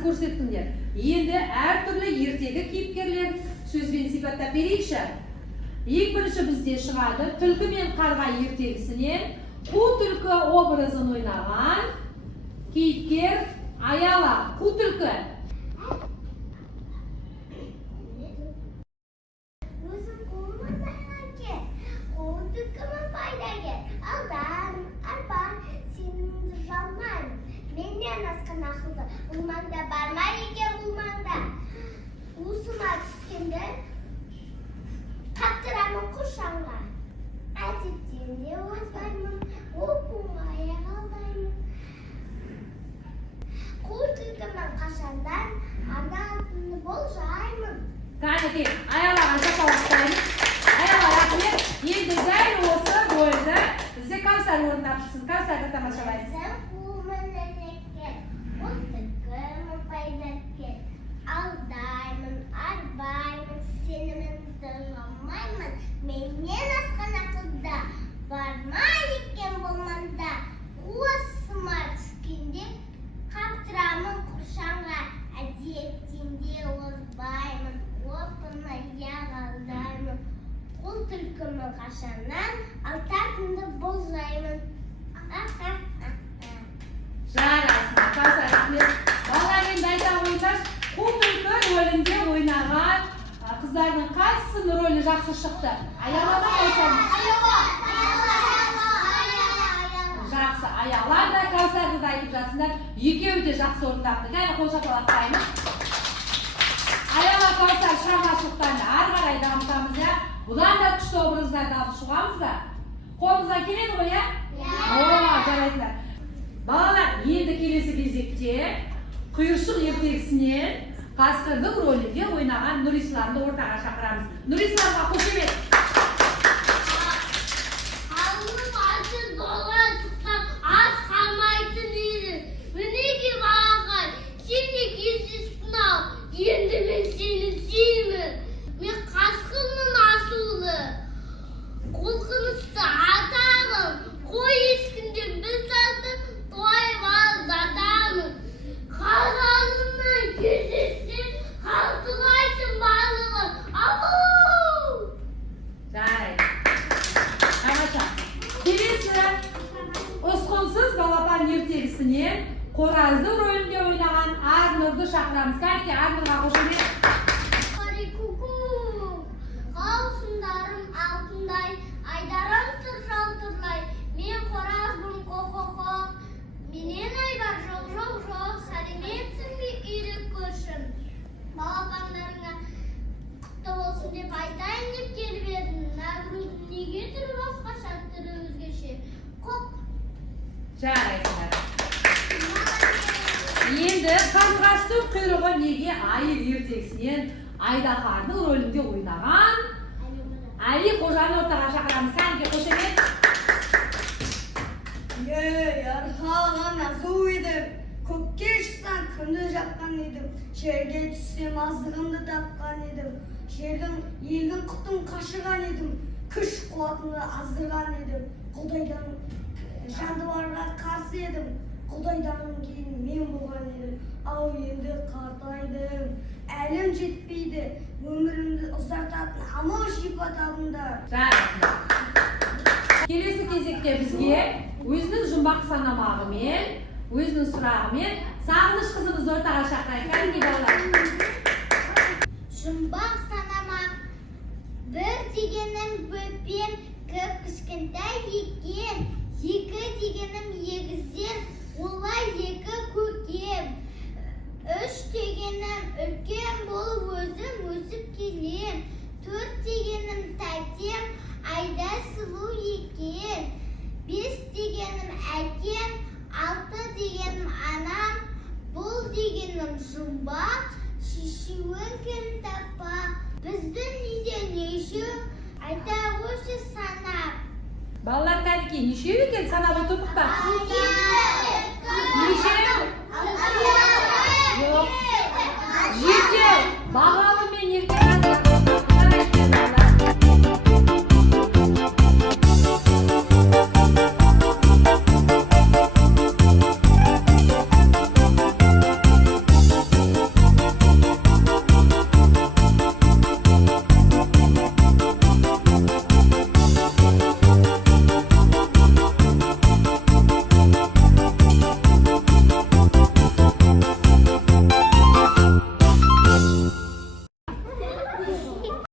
жақсы көрсеттіңдер. Енді әртүрлі ертегі кейіпкерлер сөзбен сипаттап берейікші. Ең бірінші бізде шығады түлкі мен қарға ертегісінен қу түлкі образын ойнаған кейіпкер Аяла. Қу түлкі. Улмаңда бармай екен улмаңда. Уысыма түскенде қаптырамын құршанға. Әдеттен де озбаймын, оқуға аяқ алдаймын. Қу түлкімін қашандан, ардатыны болжаймын. Кәнекей, Аялаға жасалақтаймыз. Аяла рахмет. Енді дәл осы рөлді бізде Кәусар орындап жүрсін. Кәусарды тамашалайсыз. Алдаймын, арбаймын, сенімімді жамаймын. Менен асқан ақылда бармай екен болманда. Уысыма түскенде қаптырамын құршанға. Әдеттенде озбаймын, опына аяқ алдаймын. Қу түлкімін қашаннан, алтатынды болжаймын. Жарасың, Кәусар рахмет. Балалар енді айта қойыңдар, қу түлкі рөлінде ойнаған қыздардың қайсысының рөлі жақсы шықты? Аяла ма, Кәусар? Жақсы, Аяла да, Кәусарды да айтып жатсыңдар. Екеуі де жақсы орындапты. Кәне қол шапалақтаймыз. Аяла, Кәусар шығармашылықтан ары қарай дамытамыз, я. Бұдан да күшті образдарды алып шығамыз ба? Қолымыздан келеді ғой, я? Жарайсыздар. Балалар, енді келесі кезекте құйыршық ертегісінен қасқырдың рөлінде ойнаған Нұрисламды ортаға шақырамыз. Нұрисламға қошемет. Алып ашын доға тұқсан, аз қалмайтын еді. Мінеге балаға, сен не кездестің ау, енді мен сені сүймін. Мен қасқырмын асулы, қолқынысты атағым, қой ескінде біз атып, тойып алдадамын. Қалғанымнан кездессем, қалтылайтын барлығын. Ау! Жарайды. Тамаша. Келесі ұсқынсыз балапан ертегісінен қораздың рөлінде ойнаған Арнұрды шақырамыз. Кәнекей, Арнұрға қошемет. Қалсындарым алтындай, айдарым жалтырлай. Мен қоразбым қоқ-қоқ. Менен айбар жоқ, сәлеметсің бе үйрі көршім. Балапандарыңа құтты болсын деп айтайын деп келіп едім. Нәбірдің неге түрі басқаша, түрі өзгеше. Қоқ. Жарайсыңдар. Енді қаңғаштың құйрығы неге айыр ертегісінен Айдақардың рөлінде ойнаған Әли Қожаны ортаға шақырамыз. Кәнекей, қошемет. Арқалған азу едім, көкке шықсам күнді жапқан едім, жерге түссем азығымды тапқан едім, елдің құтын қашырған едім, күш қуатымды аздырған едім, Құдайдан жандыларға қарсы едім, Құдайдан кейін мен болған едім, ау енді қартайдым, әлім жетпейді, өмірімді ұзартатын амал шипа табыңдар. Келесі кезекте бізге өзінің жұмбақ санамағымен, өзінің сұрағымен Сағыныш қызымызды ортаға шақырайық. Кәнекей балалар. Жұмбақ санамақ, бір дегенім бөпем, көп кішкентай екен, екі дегенім егіздер, олай екі көкем, үш дегенім үлкен болып өзім өсіп келем, төрт дегенім тәтем, айда сұлу екен, бес дегенім әкем, алты дегенім анам, бұл дегенім жұмбақ, шешеуін кім таппақ. Біздің үйде нешеу, айта қойшы санап. Балалар, кәнекей, нешеу екен санап отырдық па? Нешеу? Жоқ. Жетеу. Бағалы мен еркек.